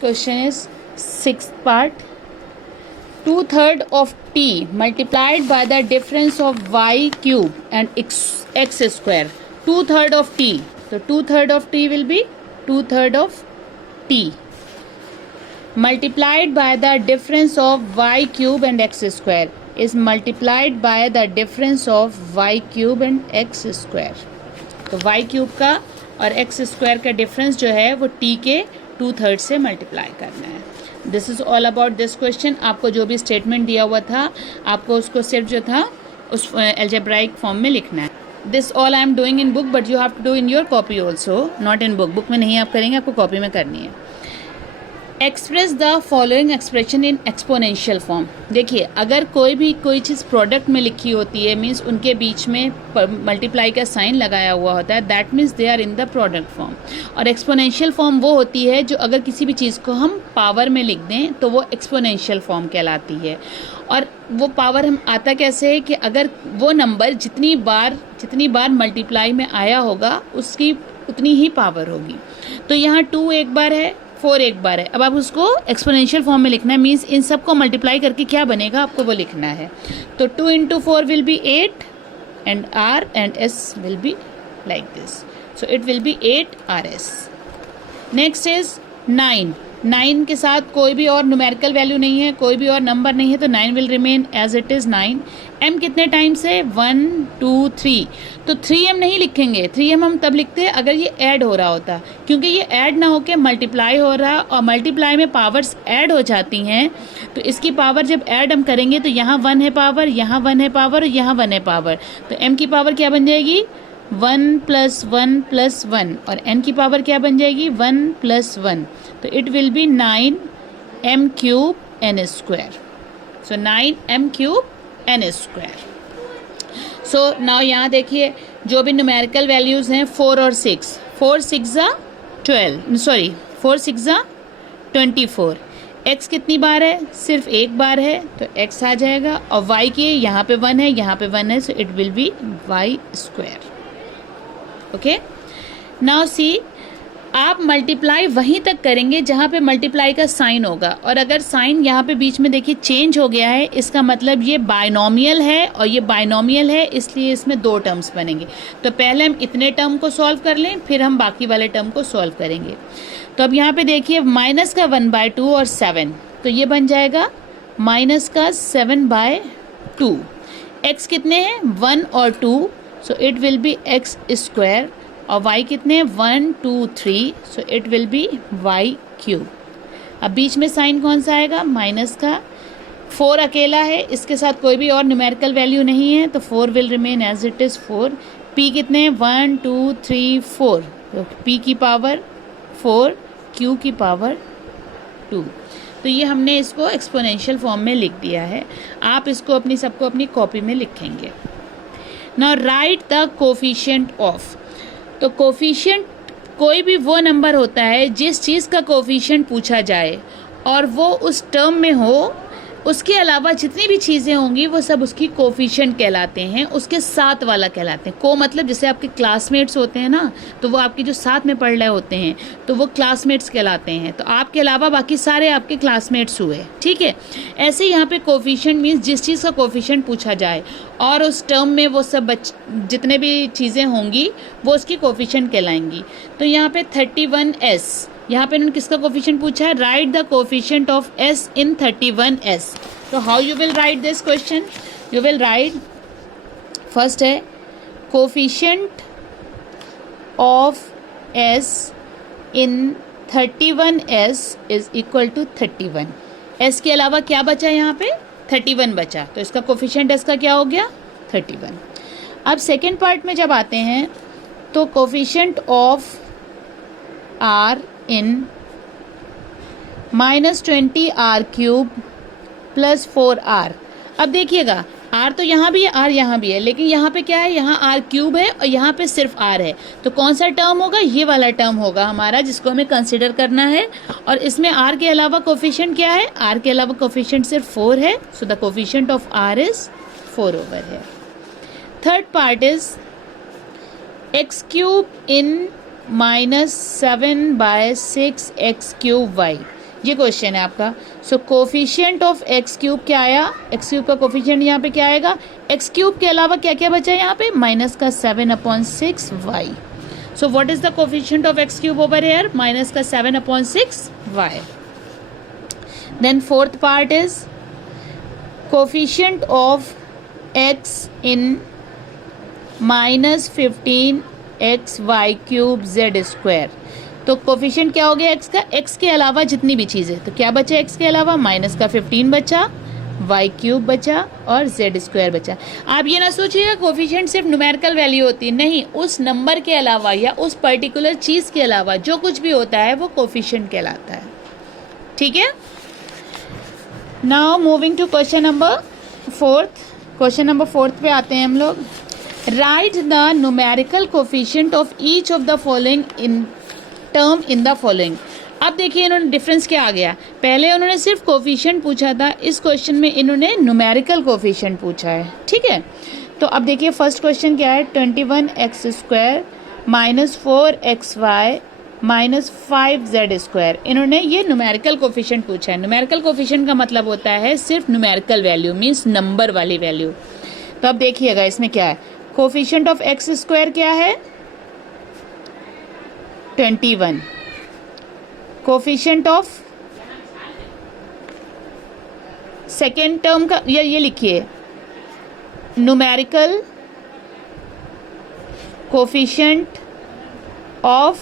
Question is sixth part. 2/3 of t multiplied by the difference of y cube and x square. 2/3 of t. So 2/3 of t will be 2/3 of t multiplied by the difference of y cube and x square is multiplied by the difference of y cube and x square. तो y cube का और x square का difference जो है वो t के 2/3 से multiply करना है. This is all about this question. आपको जो भी स्टेटमेंट दिया हुआ था आपको उसको सिर्फ जो था उस एल्जेब्राइक फॉर्म में लिखना है. This all I am doing in book but you have to do in your copy also, not in book. Book में नहीं आप करेंगे, आपको कॉपी में करनी है. Express the following expression in exponential form. देखिए, अगर कोई चीज़ प्रोडक्ट में लिखी होती है, मीन्स उनके बीच में मल्टीप्लाई का साइन लगाया हुआ होता है, that means they are in the product form. और एक्सपोनेंशियल फॉर्म वो होती है जो अगर किसी भी चीज़ को हम पावर में लिख दें तो वो एक्सपोनेंशियल फॉर्म कहलाती है. और वो पावर हम आता कैसे है कि अगर वो नंबर जितनी बार मल्टीप्लाई में आया होगा उसकी उतनी ही पावर होगी. तो यहाँ 2 एक बार है, 4 एक बार है. अब आप उसको एक्सपोनेंशियल फॉर्म में लिखना है, मीन्स इन सबको मल्टीप्लाई करके क्या बनेगा आपको वो लिखना है. तो 2 into 4 will be 8 and r and s will be like this. So it will be 8 rs. Next is 9. 9 के साथ कोई भी और न्यूमेरिकल वैल्यू नहीं है, कोई भी और नंबर नहीं है, तो 9 will remain as it is 9. m कितने टाइम्स है? 1 2 3. तो 3m नहीं लिखेंगे. 3m हम तब लिखते हैं अगर ये ऐड हो रहा होता, क्योंकि ये ऐड ना होके मल्टीप्लाई हो रहा, और मल्टीप्लाई में पावर्स ऐड हो जाती हैं. तो इसकी पावर जब ऐड हम करेंगे तो यहाँ 1 है पावर, यहाँ 1 है पावर और यहाँ 1 है पावर. तो m की पावर क्या बन जाएगी? 1 + 1 + 1. और n की पावर क्या बन जाएगी? 1 + 1. तो it will be 9m³ n². So 9m³ n². So now यहाँ देखिए जो भी न्यूमेरिकल वैल्यूज़ हैं 4 और 6. 4 6 12, सॉरी 4 6 24. x कितनी बार है? सिर्फ एक बार है, तो x आ जाएगा. और y की यहाँ पे 1 है, यहाँ पे 1 है, so it will be y². Okay, now see, आप मल्टीप्लाई वहीं तक करेंगे जहाँ पे मल्टीप्लाई का साइन होगा. और अगर साइन यहाँ पे बीच में देखिए चेंज हो गया है, इसका मतलब ये बाइनोमियल है, और ये बाइनोमियल है इसलिए इसमें 2 टर्म्स बनेंगे. तो पहले हम इतने टर्म को सॉल्व कर लें, फिर हम बाकी वाले टर्म को सॉल्व करेंगे. तो अब यहाँ पे देखिए माइनस का 1/2 और 7, तो ये बन जाएगा माइनस का 7/2. एक्स कितने हैं? 1 और 2, so it will be x². और y कितने? 1 2 3, so it will be y³. अब बीच में साइन कौन सा आएगा? माइनस का. 4 अकेला है, इसके साथ कोई भी और न्यूमेरिकल वैल्यू नहीं है, तो 4 will remain as it is 4. p कितने हैं? 1 2 3 4, तो p की पावर 4, q की पावर 2. तो ये हमने इसको एक्सपोनेंशियल फॉर्म में लिख दिया है. आप इसको सबको अपनी कॉपी में लिखेंगे. Now right the coefficient of. तो कोफिशिएंट कोई भी वो नंबर होता है जिस चीज़ का कोफिशिएंट पूछा जाए और वो उस टर्म में हो, उसके अलावा जितनी भी चीज़ें होंगी वो सब उसकी कोफिशिएंट कहलाते हैं, उसके साथ वाला कहलाते हैं. को मतलब जैसे आपके क्लासमेट्स होते हैं ना, तो वो आपके जो साथ में पढ़ रहे होते हैं तो वो क्लासमेट्स कहलाते हैं. तो आपके अलावा बाकी सारे आपके क्लासमेट्स हुए, ठीक है. ऐसे यहाँ पे कोफिशिएंट मीन्स जिस चीज़ का कोफिशिएंट पूछा जाए और उस टर्म में वो सब जितने भी चीज़ें होंगी वो उसकी कोफिशिएंट कहलाएंगी. तो यहाँ पे 31s, यहाँ पे इन्होंने किसका कोफिशिएंट पूछा है? Write the coefficient of s in 31s. तो how you will write this question? You will write, first है coefficient of s in 31s is equal to 31. s के अलावा क्या बचा? यहाँ पे 31 बचा, तो इसका कोफिशिएंट s का क्या हो गया? 31. अब सेकेंड पार्ट में जब आते हैं तो coefficient of r in -20 r³ + 4r. अब देखिएगा r तो यहाँ भी है, r यहाँ भी है, लेकिन यहाँ पे क्या है? यहाँ r³ है और यहाँ पे सिर्फ r है. तो कौन सा टर्म होगा? ये वाला टर्म होगा हमारा, जिसको हमें कंसिडर करना है. और इसमें r के अलावा कोफिशिएंट क्या है? r के अलावा कोफिशिएंट सिर्फ 4 है, so the coefficient of r is 4 over है. Third part is x³ in -7/6 x³ y. ये क्वेश्चन है आपका। So coefficient of x cube क्या आया, एक्स क्यूब का कोफिशिएंट यहाँ पे क्या आएगा, एक्स क्यूब के अलावा क्या क्या बचा यहाँ पे, माइनस का 7/6 y. So what is the coefficient of x cube over here, minus का 7/6 y. Then fourth part is coefficient of x in -15xy³ z²। तो कोफिशिएंट क्या हो गया एक्स का, एक्स के अलावा जितनी भी चीज़ें, तो क्या बचा एक्स के अलावा, माइनस का 15 बचा, y³ बचा और z² बचा। आप ये ना सोचिएगा कोफिशिएंट सिर्फ न्यूमेरिकल वैल्यू होती है, नहीं, उस नंबर के अलावा या उस पर्टिकुलर चीज़ के अलावा जो कुछ भी होता है वो कोफिशिएंट कहलाता है। ठीक है। Now moving to question number 4। Question number 4 पे आते हैं हम लोग। Write the numerical coefficient of each of the following in term in the following. अब देखिए इन्होंने डिफरेंस क्या आ गया, पहले उन्होंने सिर्फ कोफिशिएंट पूछा था, इस क्वेश्चन में इन्होंने न्यूमेरिकल कोफिशिएंट पूछा है। ठीक है। तो अब देखिए फर्स्ट क्वेश्चन क्या है, 21x² -4xy -5z²। इन्होंने ये न्यूमेरिकल कोफिशिएंट पूछा है। न्यूमेरिकल कोफिशिएंट का मतलब होता है सिर्फ न्यूमेरिकल वैल्यू, मीन्स नंबर वाली वैल्यू। तो अब देखिएगा इसमें क्या है, कोफिशिएंट ऑफ x² क्या है, 21। कोफिशिएंट ऑफ सेकेंड टर्म का ये लिखिए, numerical coefficient of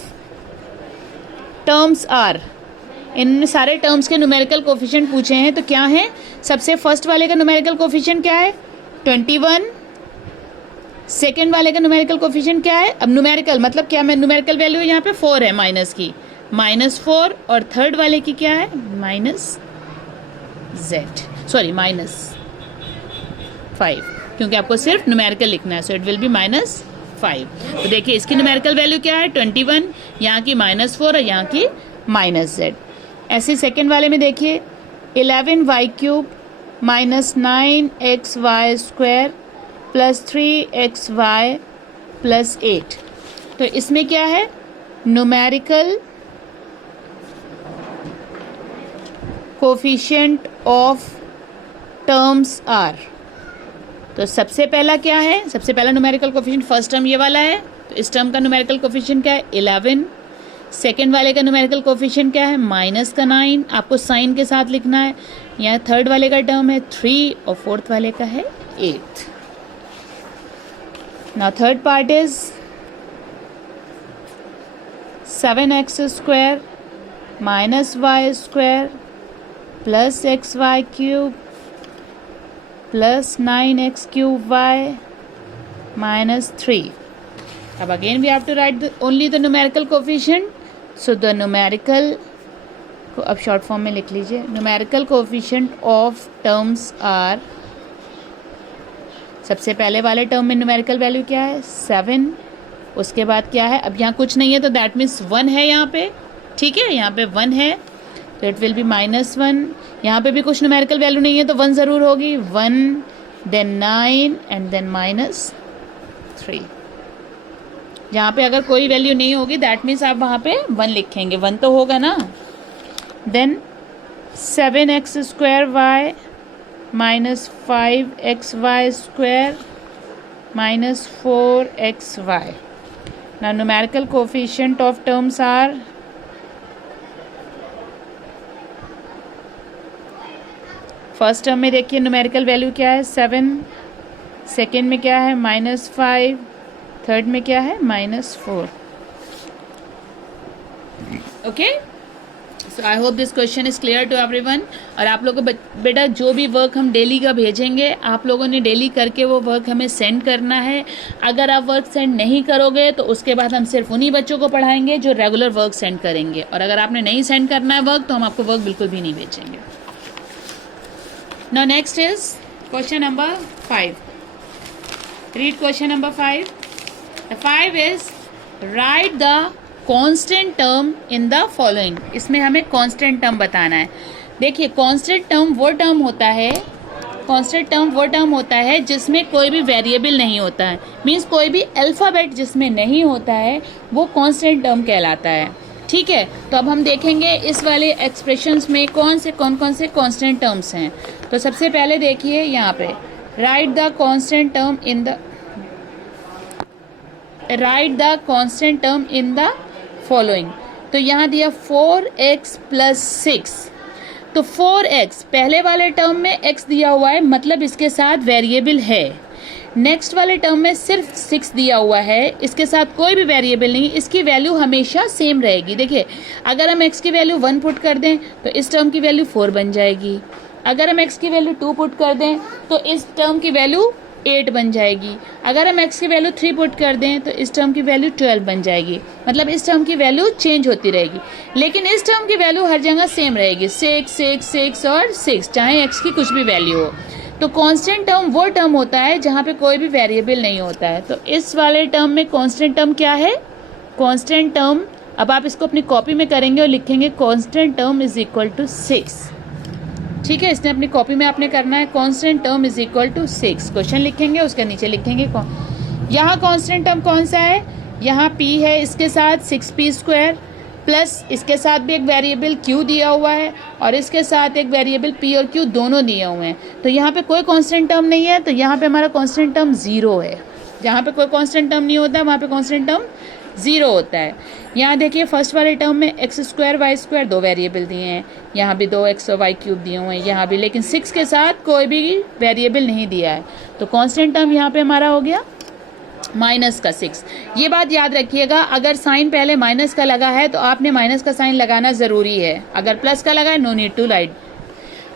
terms are. इन्होंने सारे टर्म्स के न्यूमेरिकल कोफिशिएंट पूछे हैं, तो क्या है, सबसे फर्स्ट वाले का न्यूमेरिकल कोफिशिएंट क्या है, 21। सेकेंड वाले का न्यूमेरिकल कोफिशिएंट क्या है, अब न्यूमेरिकल मतलब क्या, मैं न्यूमेरिकल वैल्यू यहाँ पे 4 है माइनस की, -4। और थर्ड वाले की क्या है, -5, क्योंकि आपको सिर्फ न्यूमेरिकल लिखना है, सो इट विल बी -5। तो देखिए इसकी न्यूमेरिकल वैल्यू क्या है, 21, यहाँ की -4 और यहाँ की -z। ऐसे सेकेंड वाले में देखिए 11y³ -9xy² +3xy +8। तो इसमें क्या है, numerical coefficient of terms are. तो सबसे पहला क्या है, सबसे पहला न्यूमेरिकल कोफिशिएंट फर्स्ट टर्म ये वाला है, तो इस टर्म का न्यूमेरिकल कोफिशिएंट क्या है, 11। सेकेंड वाले का न्यूमेरिकल कोफिशिएंट क्या है, -9, आपको साइन के साथ लिखना है। यहाँ थर्ड वाले का टर्म है 3 और फोर्थ वाले का है 8। Now third part is 7x² -y² +xy³ +9x³ -3. अब again we have to write only the numerical coefficient. So the numerical को अब शॉर्ट फॉर्म में लिख लीजिए, numerical coefficient of terms are, सबसे पहले वाले टर्म में न्यूमेरिकल वैल्यू क्या है, 7। उसके बाद क्या है, अब यहाँ कुछ नहीं है तो दैट मीन्स 1 है यहाँ पे। ठीक है, यहाँ पे 1 है तो इट विल बी -1। यहाँ पे भी कुछ न्यूमेरिकल वैल्यू नहीं है तो 1 ज़रूर होगी, 1 देन 9 एंड देन -3। यहाँ पे अगर कोई वैल्यू नहीं होगी दैट मीन्स आप वहाँ पे 1 लिखेंगे, 1 तो होगा ना। देन 7x² -5xy² -4xy। Now numerical coefficient of terms are first term में देखिए न्यूमेरिकल वैल्यू क्या है, 7। सेकेंड में क्या है, -5। थर्ड में क्या है, -4। Okay, so I hope this question is clear to everyone. और आप लोगों को बेटा जो भी वर्क हम डेली का भेजेंगे आप लोगों ने डेली करके वो वर्क हमें सेंड करना है। अगर आप वर्क सेंड नहीं करोगे तो उसके बाद हम सिर्फ उन्हीं बच्चों को पढ़ाएंगे जो रेगुलर वर्क सेंड करेंगे, और अगर आपने नहीं सेंड करना है वर्क तो हम आपको वर्क बिल्कुल भी नहीं भेजेंगे। Now next is question number 5। Read question number 5। The 5 is right the constant term in the following. इसमें हमें कांस्टेंट टर्म बताना है। देखिए कांस्टेंट टर्म वो टर्म होता है, कांस्टेंट टर्म वो टर्म होता है जिसमें कोई भी वेरिएबल नहीं होता है, मीन्स कोई भी अल्फ़ाबेट जिसमें नहीं होता है वो कांस्टेंट टर्म कहलाता है। ठीक है, तो अब हम देखेंगे इस वाले एक्सप्रेशंस में कौन से कांस्टेंट टर्म्स हैं। तो सबसे पहले देखिए यहाँ पे right the constant term in the following. तो यहाँ दिया 4x + 6। तो 4x पहले वाले टर्म में x दिया हुआ है, मतलब इसके साथ वेरिएबल है। नेक्स्ट वाले टर्म में सिर्फ 6 दिया हुआ है, इसके साथ कोई भी वेरिएबल नहीं, इसकी वैल्यू हमेशा सेम रहेगी। देखिए अगर हम x की वैल्यू 1 पुट कर दें तो इस टर्म की वैल्यू 4 बन जाएगी। अगर हम x की वैल्यू 2 पुट कर दें तो इस टर्म की वैल्यू 8 बन जाएगी। अगर हम x की वैल्यू 3 पुट कर दें तो इस टर्म की वैल्यू 12 बन जाएगी। मतलब इस टर्म की वैल्यू चेंज होती रहेगी, लेकिन इस टर्म की वैल्यू हर जगह सेम रहेगी, 6 6 6 और 6, चाहे x की कुछ भी वैल्यू हो। तो कांस्टेंट टर्म वो टर्म होता है जहाँ पे कोई भी वेरिएबल नहीं होता है। तो इस वाले टर्म में कांस्टेंट टर्म क्या है? कांस्टेंट टर्म, अब आप इसको अपनी कॉपी में करेंगे और लिखेंगे constant term is equal to 6। ठीक है, इसने अपनी कॉपी में आपने करना है constant term is equal to 6। Question लिखेंगे, उसके नीचे लिखेंगे यहाँ कांस्टेंट टर्म कौन सा है? यहाँ p है, इसके साथ 6p² प्लस इसके साथ भी एक वेरिएबल q दिया हुआ है और इसके साथ एक वेरिएबल p और q दोनों दिए हुए हैं। तो यहाँ पे कोई कांस्टेंट टर्म नहीं है, तो यहाँ पे हमारा कांस्टेंट टर्म 0 है। जहाँ पे कोई कांस्टेंट टर्म नहीं होता है वहाँ पे कांस्टेंट टर्म 0 होता है। यहाँ देखिए फर्स्ट वाले टर्म में x² y² दो वेरिएबल दिए हैं, यहाँ भी 2x और y³ दिए हुए हैं, यहाँ भी, लेकिन 6 के साथ कोई भी वेरिएबल नहीं दिया है। तो कांस्टेंट टर्म यहाँ पे हमारा हो गया माइनस का 6। ये बात याद रखिएगा, अगर साइन पहले माइनस का लगा है तो आपने माइनस का साइन लगाना ज़रूरी है। अगर प्लस का लगा है नो नीड टू राइट।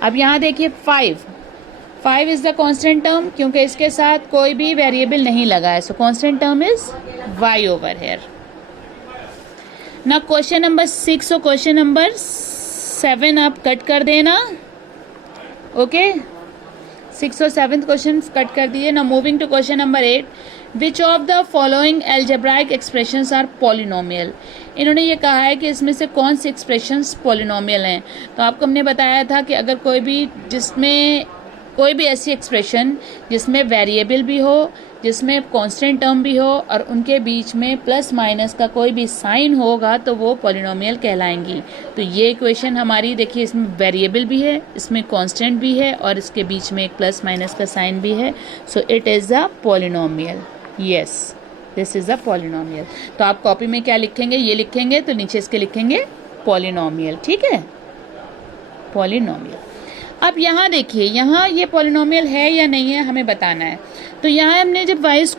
अब यहाँ देखिए 5 इज़ द कांस्टेंट टर्म, क्योंकि इसके साथ कोई भी वेरिएबल नहीं लगा है। सो constant term is y over here. ना क्वेश्चन नंबर 6 और क्वेश्चन नंबर 7 आप कट कर देना। ओके, 6 और 7 क्वेश्चन कट कर दिए ना। Moving to question number 8, which of the following algebraic expressions are polynomial. इन्होंने ये कहा है कि इसमें से कौन सी एक्सप्रेशंस पॉलिनोमियल हैं। तो आपको हमने बताया था कि अगर कोई भी ऐसी एक्सप्रेशन जिसमें वेरिएबल भी हो, जिसमें कांस्टेंट टर्म भी हो और उनके बीच में प्लस माइनस का कोई भी साइन होगा तो वो पॉलिनोमियल कहलाएंगी। तो ये इक्वेशन हमारी देखिए, इसमें वेरिएबल भी है, इसमें कांस्टेंट भी है और इसके बीच में एक प्लस माइनस का साइन भी है। So it is a polynomial. Yes, this is a polynomial. तो आप कॉपी में क्या लिखेंगे? ये लिखेंगे, तो नीचे इसके लिखेंगे पॉलिनोमियल। ठीक है, पॉलिनोमियल। अब यहाँ देखिए, यहाँ ये पॉलिनोमियल है या नहीं है हमें बताना है। तो यहाँ हमने जब y²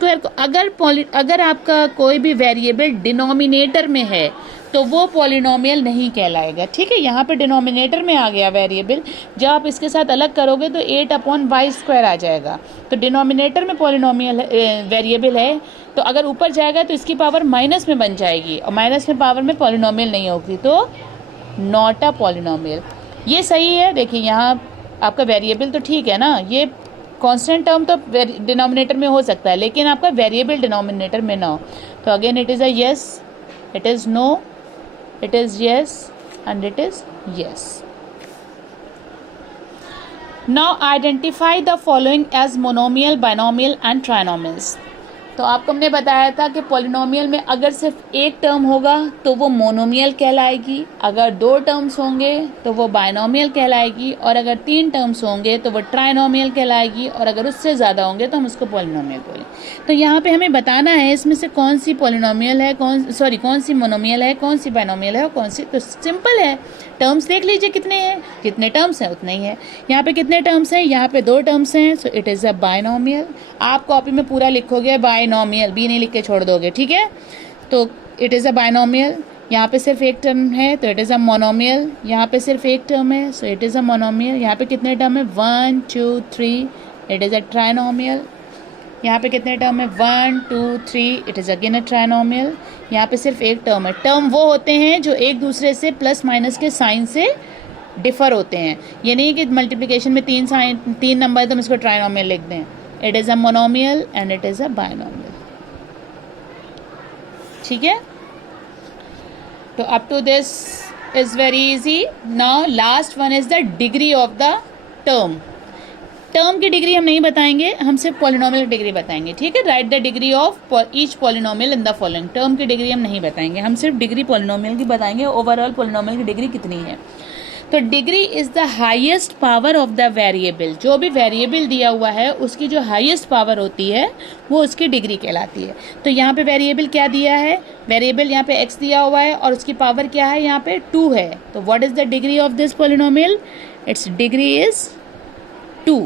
को अगर आपका कोई भी वेरिएबल डिनोमिनेटर में है तो वो पॉलिनोमियल नहीं कहलाएगा। ठीक है, यहाँ पे डिनोमिनेटर में आ गया वेरिएबल, जब आप इसके साथ अलग करोगे तो 8/y² आ जाएगा। तो डिनोमिनेटर में पॉलिनोमियल वेरिएबल है, तो अगर ऊपर जाएगा तो इसकी पावर माइनस में बन जाएगी और माइनस में पावर में पॉलिनोमियल नहीं होगी, तो नॉट अ पॉलिनोमियल। ये सही है। देखिए यहाँ आपका वेरिएबल तो ठीक है ना, ये कांस्टेंट टर्म तो डिनोमिनेटर में हो सकता है, लेकिन आपका वेरिएबल डिनोमिनेटर में ना हो। तो again it is a yes, it is no, it is yes and it is yes. Now identify the following as monomial, binomial and trinomials. तो आपको हमने बताया था कि पॉलिनोमियल में अगर सिर्फ एक टर्म होगा तो वो मोनोमियल कहलाएगी, अगर 2 टर्म्स होंगे तो वो बाइनोमियल कहलाएगी, और अगर 3 टर्म्स होंगे तो वो ट्राइनोमियल कहलाएगी, और अगर उससे ज़्यादा होंगे तो हम उसको पॉलिनोमियल बोलें। तो यहाँ पे हमें बताना है इसमें से कौन सी पॉलिनोमियल है, कौन सी मोनोमियल है, कौन सी बाइनोमियल है और कौन सी। तो सिंपल है, टर्म्स देख लीजिए कितने हैं, जितने टर्म्स हैं उतने ही है। यहाँ पे कितने टर्म्स हैं? यहाँ पे 2 टर्म्स हैं, so it is a binomial. आप कॉपी में पूरा लिखोगे बाइनोमियल, बी नहीं लिख के छोड़ दोगे। ठीक है, तो इट इज़ अ बाइनोमियल। यहाँ पे सिर्फ एक टर्म है तो इट इज़ अ मोनोमियल। यहाँ पे सिर्फ एक टर्म है so it is a monomial. यहाँ पे कितने टर्म है? 1 2 3, इट इज़ अ ट्राइनोमियल। यहाँ पे कितने टर्म है? 1 2 3, it is again a trinomial. यहाँ पे सिर्फ एक टर्म है। टर्म वो होते हैं जो एक दूसरे से प्लस माइनस के साइन से डिफर होते हैं। ये नहीं कि मल्टीप्लिकेशन में 3 नंबर है तो हम इसको ट्राइनोमियल लिख दें। It is a monomial and it is a binomial. ठीक है, तो up to this is very easy. Now last one is the degree of the term. Term की डिग्री हम नहीं बताएंगे, हम सिर्फ पॉलिनोमियल की डिग्री बताएंगे, ठीक है। Write the degree of each polynomial in the following. Term की डिग्री हम नहीं बताएंगे, हम सिर्फ डिग्री पॉलिनोमियल की बताएंगे, ओवरऑल पॉलिनोमियल की डिग्री कितनी है। तो degree is the highest power of the variable. जो भी वेरिएबल दिया हुआ है उसकी जो हाईएस्ट पावर होती है वो उसकी डिग्री कहलाती है। तो यहाँ पे वेरिएबल क्या दिया है, वेरिएबल यहाँ पे x दिया हुआ है और उसकी पावर क्या है, यहाँ पे 2 है। तो what is the degree of this polynomial, it's degree is 2।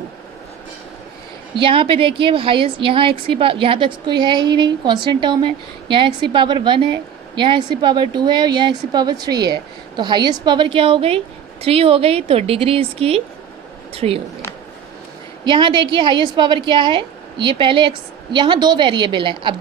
यहाँ पे देखिए हाईएस्ट, यहाँ x की पावर, यहाँ तक कोई है ही नहीं, कांस्टेंट टर्म है। यहाँ x की पावर 1 है, यहाँ x की पावर 2 है और यहाँ x की पावर 3 है। तो हाईएस्ट पावर क्या हो गई, 3 हो गई। तो डिग्री इसकी 3 हो गई। यहाँ देखिए हाईएस्ट पावर क्या है, ये पहले x, यहाँ 2 वेरिएबल हैं, अब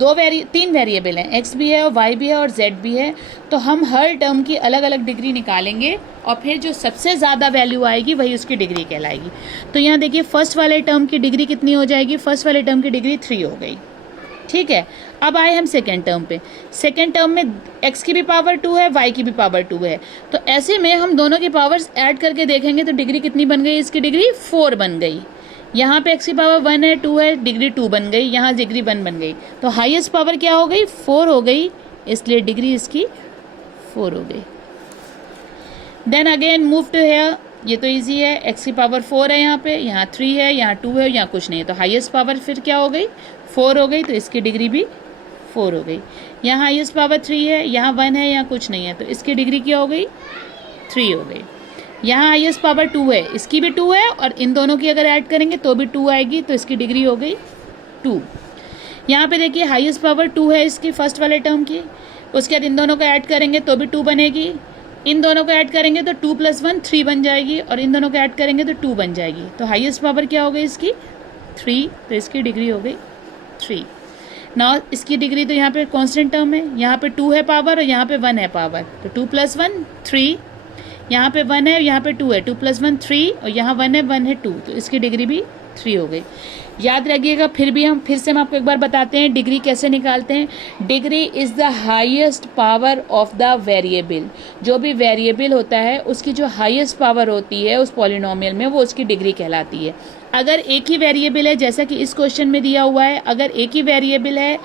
3 वेरिएबल हैं, x भी है और y भी है और z भी है। तो हम हर टर्म की अलग अलग डिग्री निकालेंगे और फिर जो सबसे ज़्यादा वैल्यू आएगी वही उसकी डिग्री कहलाएगी। तो यहाँ देखिए फर्स्ट वाले टर्म की डिग्री कितनी हो जाएगी, फर्स्ट वाले टर्म की डिग्री 3 हो गई, ठीक है। अब आए हम सेकेंड टर्म पे। सेकेंड टर्म में x की भी पावर 2 है, y की भी पावर 2 है। तो ऐसे में हम दोनों की पावर्स ऐड करके देखेंगे तो डिग्री कितनी बन गई, इसकी डिग्री 4 बन गई। यहाँ पे x की पावर 1 है, 2 है, डिग्री 2 बन गई, यहाँ डिग्री 1 बन गई। तो हाईएस्ट पावर क्या हो गई, 4 हो गई, इसलिए डिग्री इसकी 4 हो गई। Then again move to here, ये तो इजी है, x की पावर 4 है, यहाँ 3 है, यहाँ 2 है, यहाँ कुछ नहीं है। तो हाईएस्ट पावर फिर क्या हो गई, 4 हो गई, तो इसकी डिग्री भी 4 हो गई। यहाँ हाईएस्ट पावर 3 है, यहाँ 1 है, यहाँ कुछ नहीं है, तो इसकी डिग्री क्या हो गई, 3 हो गई। यहाँ हाईएस्ट पावर 2 है, इसकी भी 2 है और इन दोनों की अगर ऐड करेंगे तो भी 2 आएगी, तो इसकी डिग्री हो गई 2। यहाँ पे देखिए हाईएस्ट पावर 2 है इसकी फर्स्ट वाले टर्म की, उसके बाद इन दोनों को ऐड करेंगे तो भी 2 बनेगी, इन दोनों को ऐड करेंगे तो 2 + 1 3 बन जाएगी और इन दोनों को ऐड करेंगे तो 2 बन जाएगी। तो हाईएस्ट पावर क्या हो गई इसकी 3, तो इसकी डिग्री हो गई 3। नाउ इसकी डिग्री तो यहाँ पे कांस्टेंट टर्म है, यहाँ पे 2 है पावर और यहाँ पे 1 है पावर, तो 2 + 1 3, यहाँ पे 1 है, यहाँ पे 2 है, 2 + 1 3 और यहाँ 1 है 2, तो इसकी डिग्री भी 3 हो गई। याद रखिएगा, फिर से हम आपको एक बार बताते हैं डिग्री कैसे निकालते हैं। Degree is the highest power of the variable. जो भी वेरिएबल होता है उसकी जो हाईएस्ट पावर होती है उस पॉलिनोमियल में, वो उसकी डिग्री कहलाती है। अगर एक ही वेरिएबल है, जैसा कि इस क्वेश्चन में दिया हुआ है, अगर एक ही वेरिएबल है,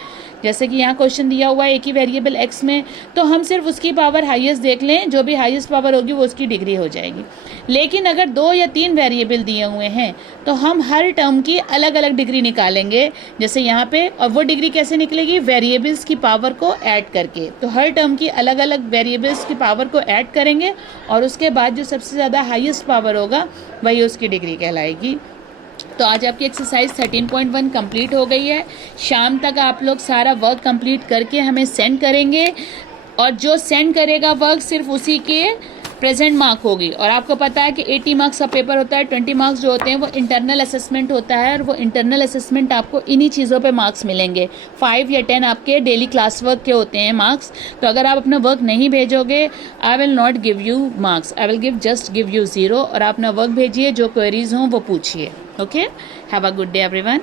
जैसे कि यहाँ क्वेश्चन दिया हुआ है एक ही वेरिएबल x में, तो हम सिर्फ उसकी पावर हाईएस्ट देख लें, जो भी हाईएस्ट पावर होगी वो उसकी डिग्री हो जाएगी। लेकिन अगर 2 या 3 वेरिएबल दिए हुए हैं तो हम हर टर्म की अलग अलग डिग्री निकालेंगे, जैसे यहाँ पे। और वो डिग्री कैसे निकलेगी, वेरिएबल्स की पावर को ऐड करके। तो हर टर्म की अलग अलग वेरिएबल्स की पावर को ऐड करेंगे और उसके बाद जो सबसे ज़्यादा हाईएस्ट पावर होगा वही उसकी डिग्री कहलाएगी। तो आज आपकी एक्सरसाइज 13.1 कंप्लीट हो गई है। शाम तक आप लोग सारा वर्क कंप्लीट करके हमें सेंड करेंगे और जो सेंड करेगा वर्क सिर्फ उसी के प्रेजेंट मार्क होगी। और आपको पता है कि 80 मार्क्स का पेपर होता है, 20 मार्क्स जो होते हैं वो इंटरनल असेसमेंट होता है और वो इंटरनल असेसमेंट आपको इन्हीं चीज़ों पे मार्क्स मिलेंगे। 5 या 10 आपके डेली क्लास वर्क के होते हैं मार्क्स। तो अगर आप अपना वर्क नहीं भेजोगे, I will not give you marks, I will just give you 0। और आप अपना वर्क भेजिए, जो क्वेरीज हों वो पूछिए। Okay, have a good day everyone.